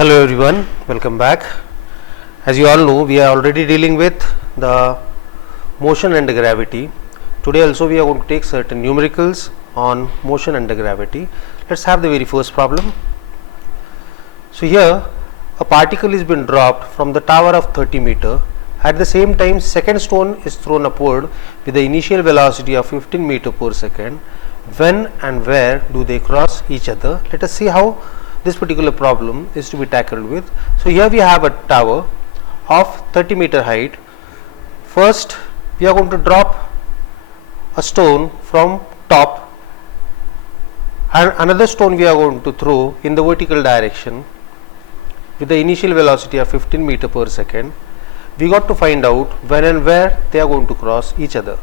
Hello everyone, welcome back. As you all know, we are already dealing with the motion under gravity. Today also we are going to take certain numericals on motion under gravity. Let's have the very first problem. So here a particle is been dropped from the tower of 30 meter. At the same time, second stone is thrown upward with the initial velocity of 15 meter per second. When and where do they cross each other? Let us see how this particular problem is to be tackled with. So here we have a tower of 30 meter height. First we are going to drop a stone from top and another stone we are going to throw in the vertical direction with the initial velocity of 15 meter per second. We got to find out when and where they are going to cross each other.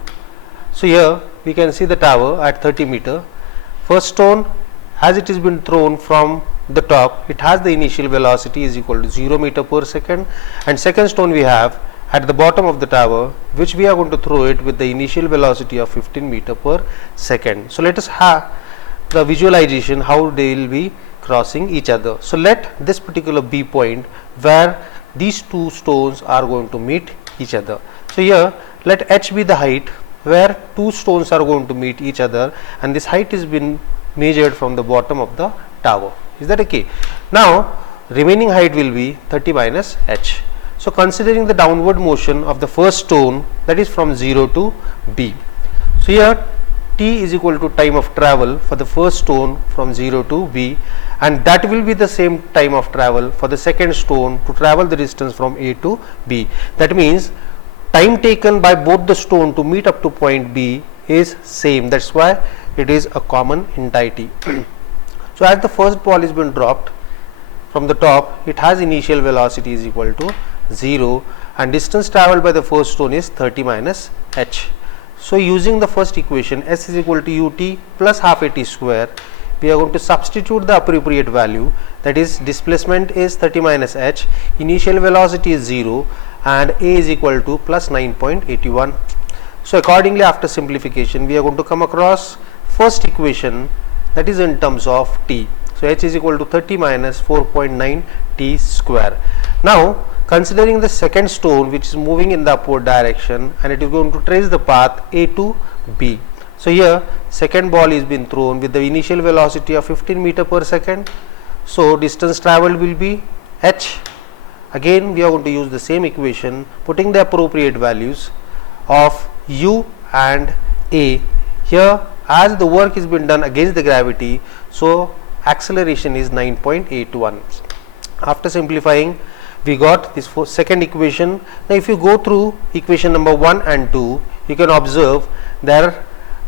So here we can see the tower at 30 meter. First stone, as it has been thrown from the top, it has the initial velocity is equal to 0 meter per second, and second stone we have at the bottom of the tower, which we are going to throw it with the initial velocity of 15 meter per second. So let us have the visualization how they will be crossing each other. So let this particular B point where these two stones are going to meet each other. So here let H be the height where two stones are going to meet each other, and this height is been measured from the bottom of the tower. Is that okay? Now remaining height will be 30 minus H. So considering the downward motion of the first stone, that is from 0 to B. So here T is equal to time of travel for the first stone from 0 to B, and that will be the same time of travel for the second stone to travel the distance from A to B. That means time taken by both the stone to meet up to point B is same. That's why it is a common entity. So as the first ball is been dropped from the top, it has initial velocity is equal to 0 and distance traveled by the first stone is 30 minus H. So using the first equation, S is equal to ut plus half at square, we are going to substitute the appropriate value, that is displacement is 30 minus H, initial velocity is 0 and A is equal to plus 9.81. So accordingly, after simplification, we are going to come across first equation, that is in terms of T. So H is equal to 30 minus 4.9 T square. Now considering the second stone which is moving in the upward direction and it is going to trace the path A to B. So here second ball is been thrown with the initial velocity of 15 meter per second. So distance traveled will be H. Again we are going to use the same equation, putting the appropriate values of U and A. Here as the work is been done against the gravity, so acceleration is 9.81. After simplifying, we got this second equation. Now if you go through equation number 1 and 2, you can observe their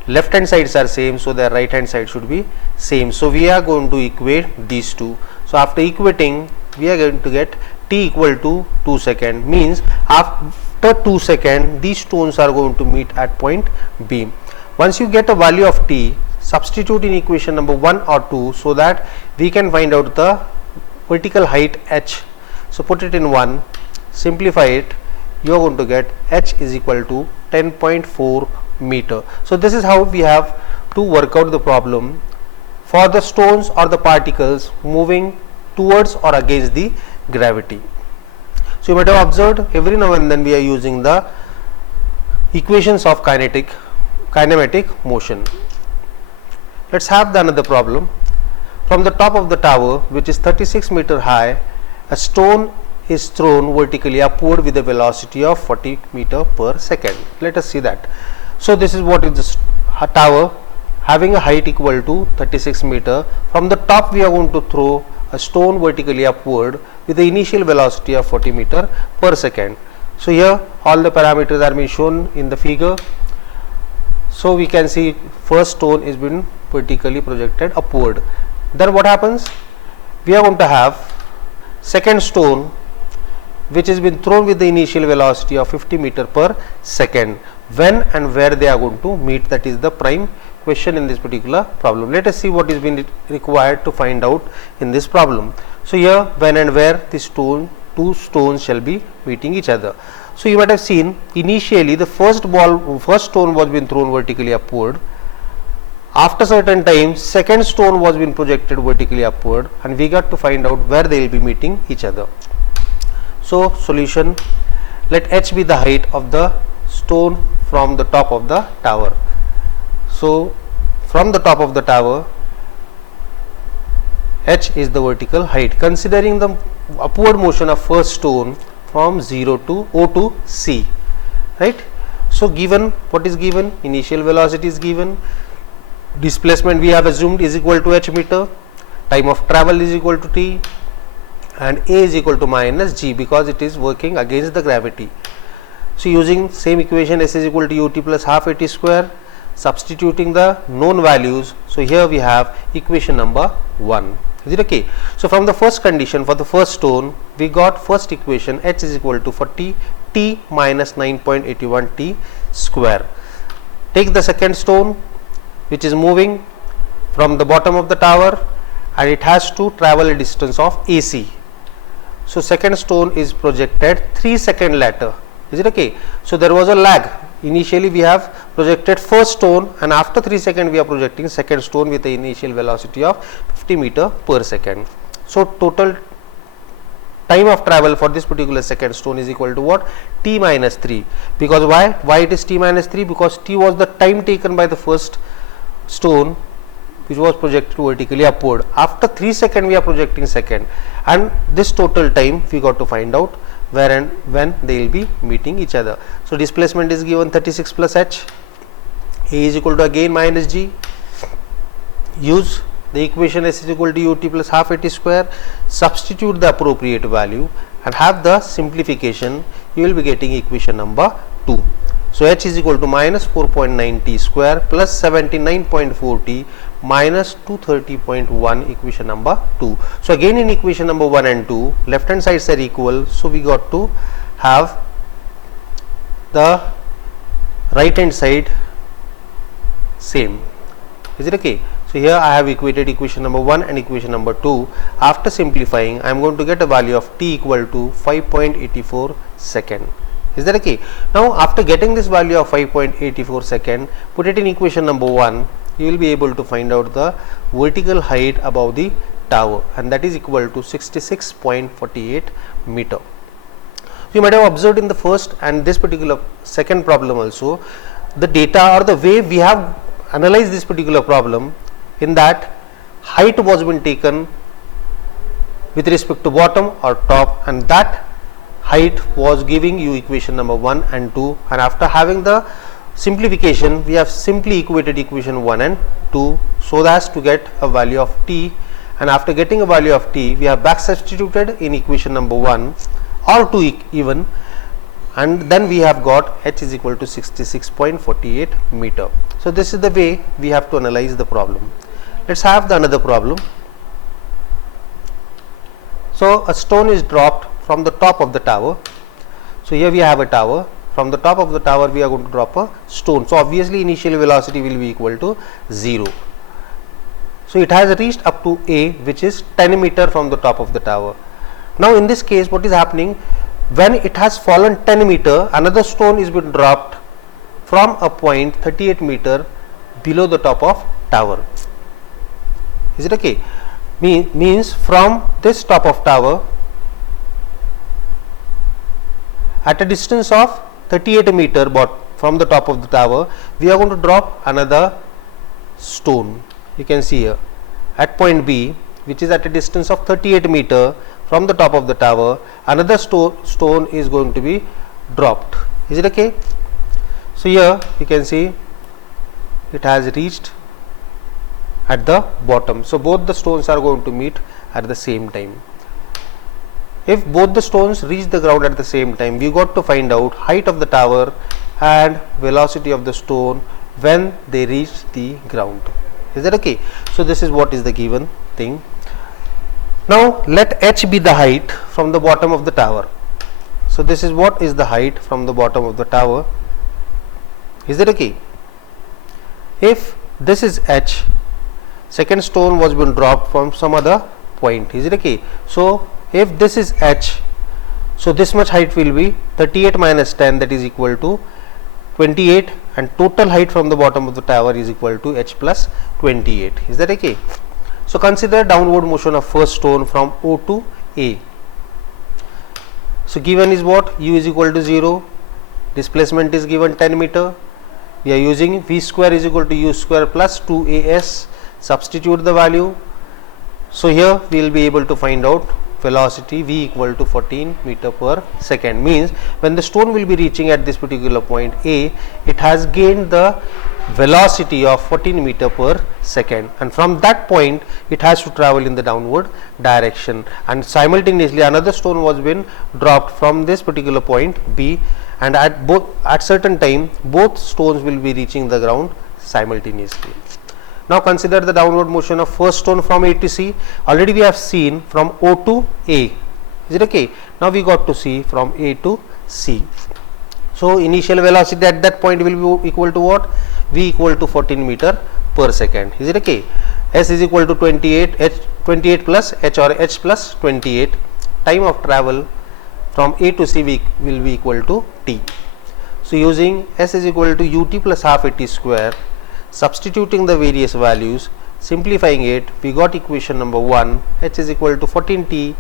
left hand sides are same, so their right hand side should be same. So we are going to equate these two. So after equating, we are going to get T equal to 2 seconds, means after 2 seconds these stones are going to meet at point B. Once you get a value of T, substitute in equation number 1 or 2 so that we can find out the vertical height H. So put it in 1, simplify it, you are going to get H is equal to 10.4 meter. So this is how we have to work out the problem for the stones or the particles moving towards or against the gravity. So you might have observed every now and then we are using the equations of kinematic motion. Let's have the another problem. From the top of the tower, which is 36 meter high, a stone is thrown vertically upward with a velocity of 40 meter per second. Let us see that. So this is what is the tower having a height equal to 36 meter. From the top we are going to throw a stone vertically upward with the initial velocity of 40 meter per second. So here all the parameters are being shown in the figure. So we can see first stone is been vertically projected upward. Then what happens? We are going to have second stone which has been thrown with the initial velocity of 50 meter per second. When and where they are going to meet, that is the prime question in this particular problem. Let us see what is being required to find out in this problem. So here when and where this two stones shall be meeting each other. So you might have seen initially the first stone was been thrown vertically upward After certain time, second stone was been projected vertically upward, and we got to find out where they will be meeting each other. So solution, let h be the height of the stone from the top of the tower. So from the top of the tower, h is the vertical height, considering the upward motion of first stone from 0 to O to C, right. So given, what is given? Initial velocity is given, displacement we have assumed is equal to h meter, time of travel is equal to t, and a is equal to minus g, because it is working against the gravity. So using same equation, s is equal to ut plus half at square, substituting the known values. So here we have equation number 1. Is it okay? So from the first condition, for the first stone, we got first equation, h is equal to 40 t minus 9.81 t square. Take the second stone, which is moving from the bottom of the tower, and it has to travel a distance of AC. So second stone is projected 3 seconds later. Is it okay? So there was a lag. Initially we have projected first stone, and after 3 seconds we are projecting second stone with the initial velocity of 50 meter per second. So total time of travel for this particular second stone is equal to what? T minus 3. Because why it is t minus 3? Because t was the time taken by the first stone which was projected vertically upward. After 3 seconds we are projecting second, and this total time we got to find out where and when they will be meeting each other. So displacement is given 36 plus h, a is equal to again minus g. Use the equation s is equal to ut plus half at square, substitute the appropriate value and have the simplification. You will be getting equation number 2. So h is equal to minus 4.9 t square plus 79.4 t minus 230.1, equation number 2. So again in equation number 1 and 2, left hand sides are equal, so we got to have the right hand side same. Is it okay? So here I have equated equation number 1 and equation number 2. After simplifying, I am going to get a value of t equal to 5.84 second. Is that okay? Now after getting this value of 5.84 second, put it in equation number 1, you will be able to find out the vertical height above the tower, and that is equal to 66.48 meter. You might have observed in the first and this particular second problem also, the data or the way we have analyzed this particular problem, in that height was been taken with respect to bottom or top, and that height was giving you equation number 1 and 2, and after having the simplification we have simply equated equation 1 and 2 so as to get a value of t, and after getting a value of t we have back substituted in equation number 1 or 2 even, and then we have got h is equal to 66.48 meter. So this is the way we have to analyze the problem. Let's have the another problem. So a stone is dropped from the top of the tower. So here we have a tower. From the top of the tower we are going to drop a stone. So obviously initial velocity will be equal to 0. So it has reached up to A, which is 10 meter from the top of the tower. Now in this case what is happening, when it has fallen 10 meter, another stone is being dropped from a point 38 meter below the top of tower. Is it okay? Means from this top of tower, at a distance of 38 meter from the top of the tower, we are going to drop another stone. You can see here at point B, which is at a distance of 38 meter from the top of the tower, another stone is going to be dropped. Is it okay? So here you can see it has reached at the bottom. So both the stones are going to meet at the same time. If both the stones reach the ground at the same time, we got to find out height of the tower and velocity of the stone when they reach the ground. Is that okay? So this is what is the given thing. Now let h be the height from the bottom of the tower. So this is what is the height from the bottom of the tower. Is that okay? If this is h, second stone was been dropped from some other point. Is it okay? So if this is h, so this much height will be 38 minus 10, that is equal to 28 and total height from the bottom of the tower is equal to h plus 28. Is that okay? So consider downward motion of first stone from O to A. So given is what? U is equal to 0, displacement is given 10 meter. We are using V square is equal to U square plus 2AS. Substitute the value. So here we will be able to find out velocity V equal to 14 meter per second. Means when the stone will be reaching at this particular point A, it has gained the velocity of 14 meter per second, and from that point it has to travel in the downward direction, and simultaneously another stone was been dropped from this particular point B, and at certain time both stones will be reaching the ground simultaneously. Now consider the downward motion of first stone from A to C. Already we have seen from O to A. Is it okay? Now we got to see from A to C. So initial velocity at that point will be equal to what? V equal to 14 meter per second. Is it okay? S is equal to 28, H 28 plus H or H plus 28. Time of travel from A to C will be equal to T. So using S is equal to UT plus half AT square, substituting the various values, simplifying it, we got equation number 1, H is equal to 14T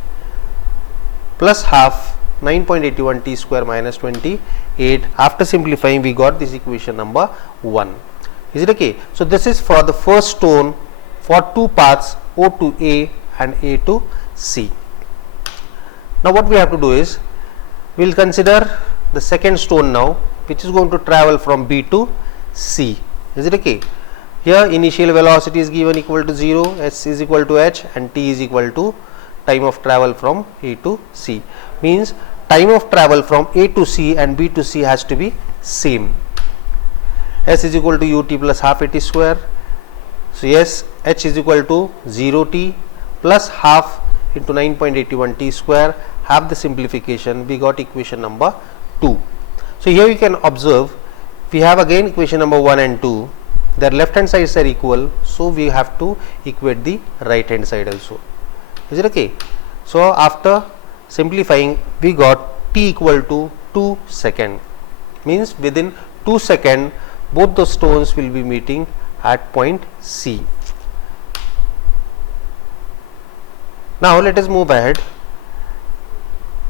plus half 9.81 T square minus 28. After simplifying we got this equation number 1. Is it okay? So this is for the first stone for two paths O to A and A to C. Now what we have to do is, we will consider the second stone now, which is going to travel from B to C. Is it okay? Here initial velocity is given equal to 0, S is equal to H and T is equal to time of travel from A to C. Means time of travel from A to C and B to C has to be same. S is equal to UT plus half AT square. So yes, H is equal to 0T plus half into 9.81 T square. Have the simplification, we got equation number 2. So here you can observe we have again equation number 1 and 2. Their left hand sides are equal, so we have to equate the right hand side also. Is it okay? So after simplifying we got T equal to 2 seconds. Means within 2 seconds both the stones will be meeting at point C. Now let us move ahead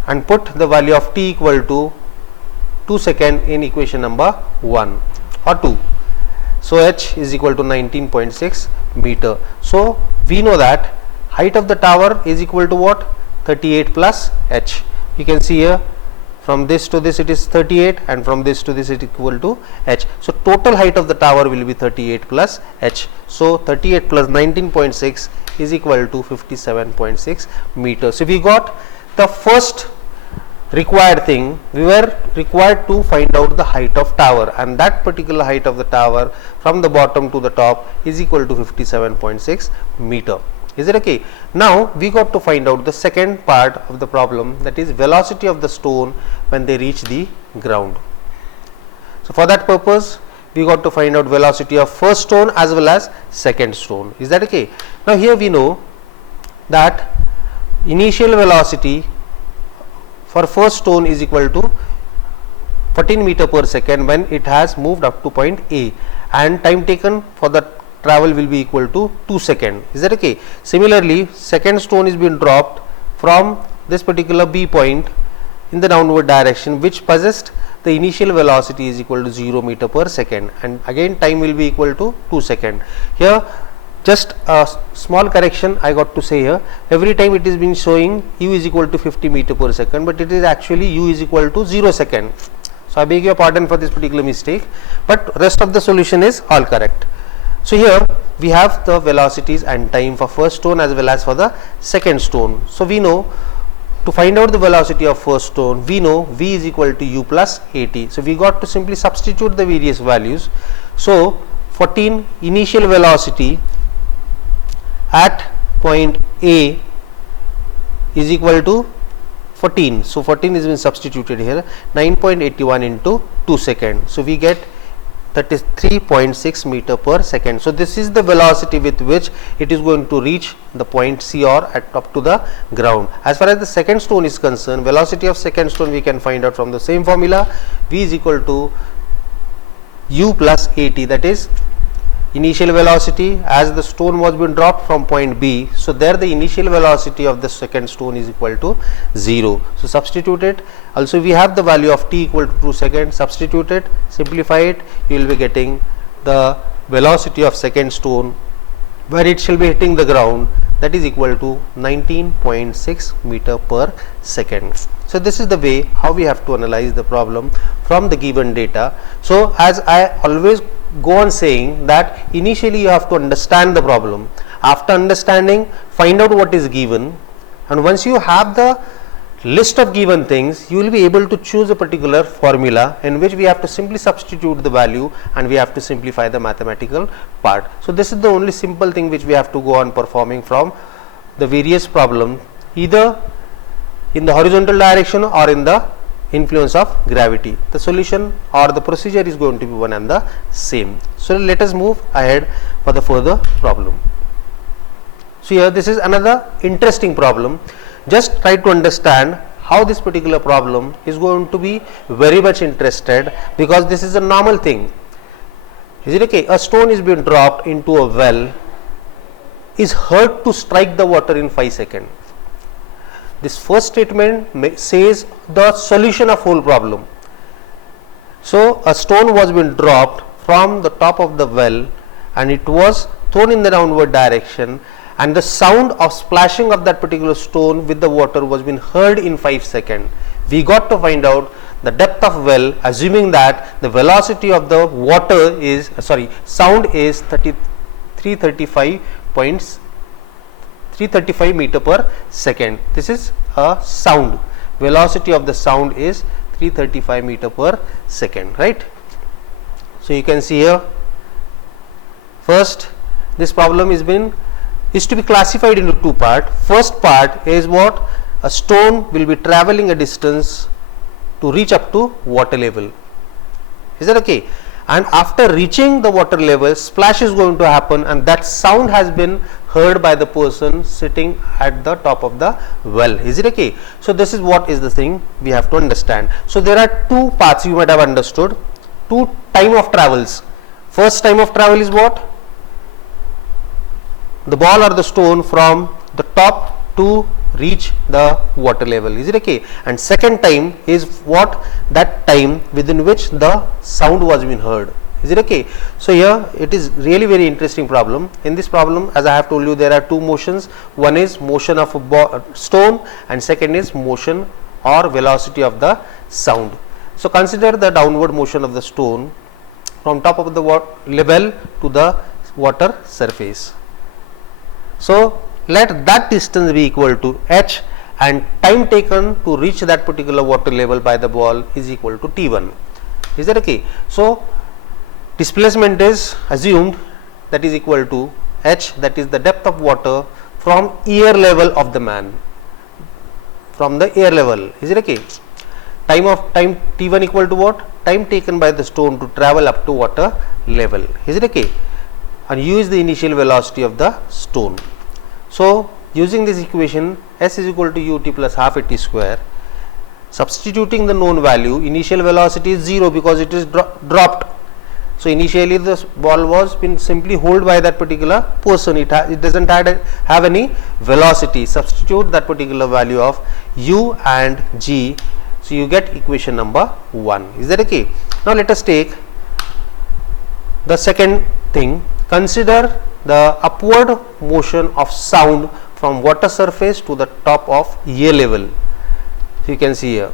and put the value of T equal to 2 seconds in equation number 1 or 2. So H is equal to 19.6 meter. So we know that height of the tower is equal to what? 38 plus H. You can see here from this to this it is 38 and from this to this it is equal to H. So total height of the tower will be 38 plus H. So 38 plus 19.6 is equal to 57.6 meters. So we got the first required thing. We were required to find out the height of tower, and that particular height of the tower from the bottom to the top is equal to 57.6 meter. Is it okay? Now we got to find out the second part of the problem, that is velocity of the stone when they reach the ground. So for that purpose we got to find out velocity of first stone as well as second stone. Is that okay? Now here we know that initial velocity for first stone is equal to 14 meter per second when it has moved up to point A, and time taken for the travel will be equal to 2 seconds. Is that okay? Similarly, second stone is being dropped from this particular B point in the downward direction, which possessed the initial velocity is equal to 0 meter per second, and again time will be equal to 2 seconds. Here just a small correction I got to say here. Every time it is been showing u is equal to 50 meter per second, but it is actually u is equal to 0 second. So I beg your pardon for this particular mistake, but rest of the solution is all correct. So here we have the velocities and time for first stone as well as for the second stone. So we know to find out the velocity of first stone, we know v is equal to u plus at. So we got to simply substitute the various values. So 14 initial velocity at point A is equal to 14. So 14 is been substituted here, 9.81 into 2 seconds. So we get 33.6 meter per second. So this is the velocity with which it is going to reach the point C or at up to the ground. As far as the second stone is concerned, velocity of second stone we can find out from the same formula. V is equal to u plus at, that is initial velocity as the stone was being dropped from point B. So there the initial velocity of the second stone is equal to 0. So substitute it. Also we have the value of t equal to 2 seconds. Substitute it, simplify it, you will be getting the velocity of second stone where it shall be hitting the ground, that is equal to 19.6 meter per second. So this is the way how we have to analyze the problem from the given data. So as I always go on saying that initially you have to understand the problem. After understanding, find out what is given, and once you have the list of given things, you will be able to choose a particular formula in which we have to simply substitute the value and we have to simplify the mathematical part. So this is the only simple thing which we have to go on performing from the various problems, either in the horizontal direction or in the influence of gravity. The solution or the procedure is going to be one and the same. So let us move ahead for the further problem. So here this is another interesting problem. Just try to understand how this particular problem is going to be very much interested, because this is a normal thing. Is it okay? A stone is being dropped into a well, is heard to strike the water in 5 seconds. This first statement says the solution of whole problem. So a stone was being dropped from the top of the well and it was thrown in the downward direction, and the sound of splashing of that particular stone with the water was being heard in 5 seconds. We got to find out the depth of well, assuming that the velocity of the water is sound is 335 meter per second. This is a sound. Velocity of the sound is 335 meter per second, right? So you can see here, first this problem is to be classified into two parts. First part is what? A stone will be traveling a distance to reach up to water level. Is that okay? And after reaching the water level, splash is going to happen, and that sound has been heard by the person sitting at the top of the well. Is it okay? So this is what is the thing we have to understand. So there are two paths you might have understood, two time of travels. First time of travel is what? The ball or the stone from the top to reach the water level. Is it okay? And second time is what? That time within which the sound was being heard. Is it okay? So here it is really very interesting problem. In this problem, as I have told you, there are two motions. One is motion of a stone and second is motion or velocity of the sound. So consider the downward motion of the stone from top of the level to the water surface. So let that distance be equal to h, and time taken to reach that particular water level by the ball is equal to t1. Is that okay? So displacement is assumed, that is equal to h, that is the depth of water from ear level of the man, from the ear level. Is it okay? Time t1 equal to what? Time taken by the stone to travel up to water level. Is it okay? And u is the initial velocity of the stone. So using this equation, s is equal to ut plus half at square. Substituting the known value, initial velocity is 0 because it is dropped. So initially the ball was been simply held by that particular person. It doesn't have any velocity. Substitute that particular value of u and g. So you get equation number 1. Is that okay? Now let us take the second thing. Consider the upward motion of sound from water surface to the top of ear level. So you can see here,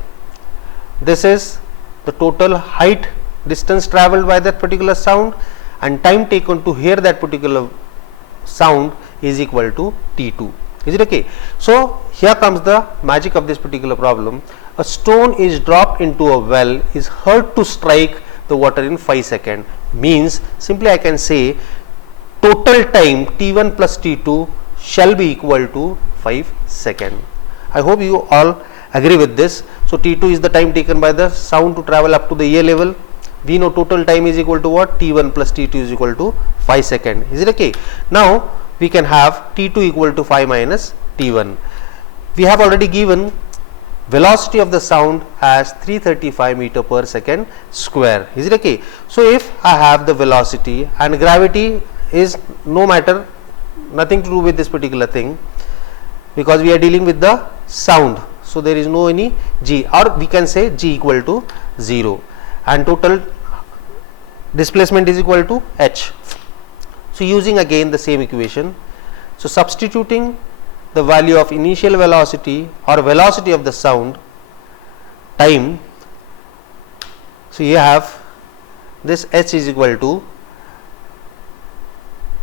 this is the total height, distance travelled by that particular sound, and time taken to hear that particular sound is equal to t2. Is it okay? So here comes the magic of this particular problem. A stone is dropped into a well, is heard to strike the water in 5 seconds. Means simply I can say total time t1 plus t2 shall be equal to 5 seconds. I hope you all agree with this. So t2 is the time taken by the sound to travel up to the ear level. We know total time is equal to what? T1 plus t2 is equal to 5 seconds. Is it okay? Now we can have t2 equal to 5 minus t1. We have already given velocity of the sound as 335 meter per second square. Is it okay? So if I have the velocity and gravity is no matter, nothing to do with this particular thing, because we are dealing with the sound, so there is no any g, or we can say g equal to 0, and total displacement is equal to h. So using again the same equation, so substituting the value of initial velocity or velocity of the sound time, so you have this h is equal to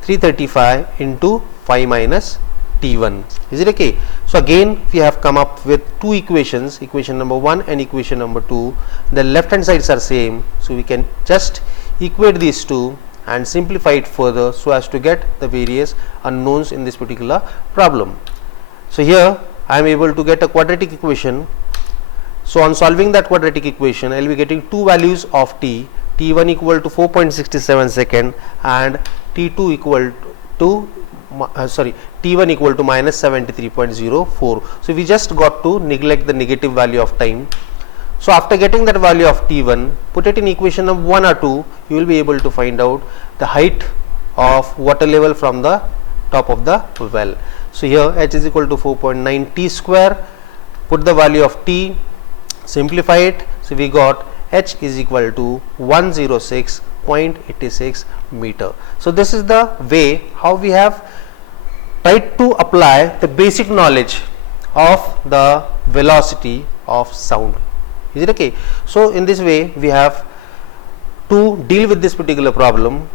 335 into 5 minus t1. Is it okay? So again we have come up with two equations, equation number 1 and equation number 2. The left hand sides are same, so we can just equate these two and simplify it further so as to get the various unknowns in this particular problem. So here I am able to get a quadratic equation. So on solving that quadratic equation, I will be getting two values of t, t1 equal to 4.67 second and t2 equal to t1 equal to minus 73.04. So we just got to neglect the negative value of time. So after getting that value of t1, put it in equation of 1 or 2, you will be able to find out the height of water level from the top of the well. So here h is equal to 4.9 t square, put the value of t, simplify it, so we got h is equal to 106.86 meter. So this is the way how we have tried to apply the basic knowledge of the velocity of sound. Is it okay? So in this way we have to deal with this particular problem,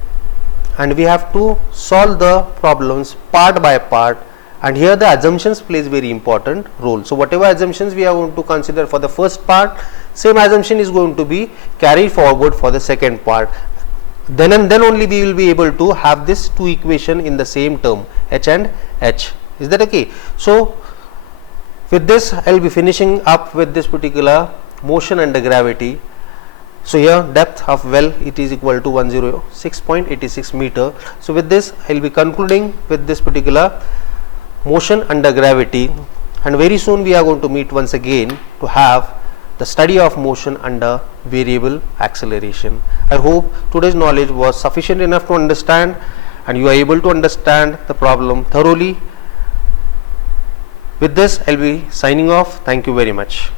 and we have to solve the problems part by part, and here the assumptions plays very important role. So whatever assumptions we are going to consider for the first part, same assumption is going to be carried forward for the second part. Then and then only we will be able to have this two equation in the same term, h and h. Is that okay? So with this I will be finishing up with this particular motion under gravity. So here depth of well, it is equal to 106.86 meter. So with this I will be concluding with this particular motion under gravity, and very soon we are going to meet once again to have the study of motion under variable acceleration. I hope today's knowledge was sufficient enough to understand, and you are able to understand the problem thoroughly. With this I will be signing off. Thank you very much.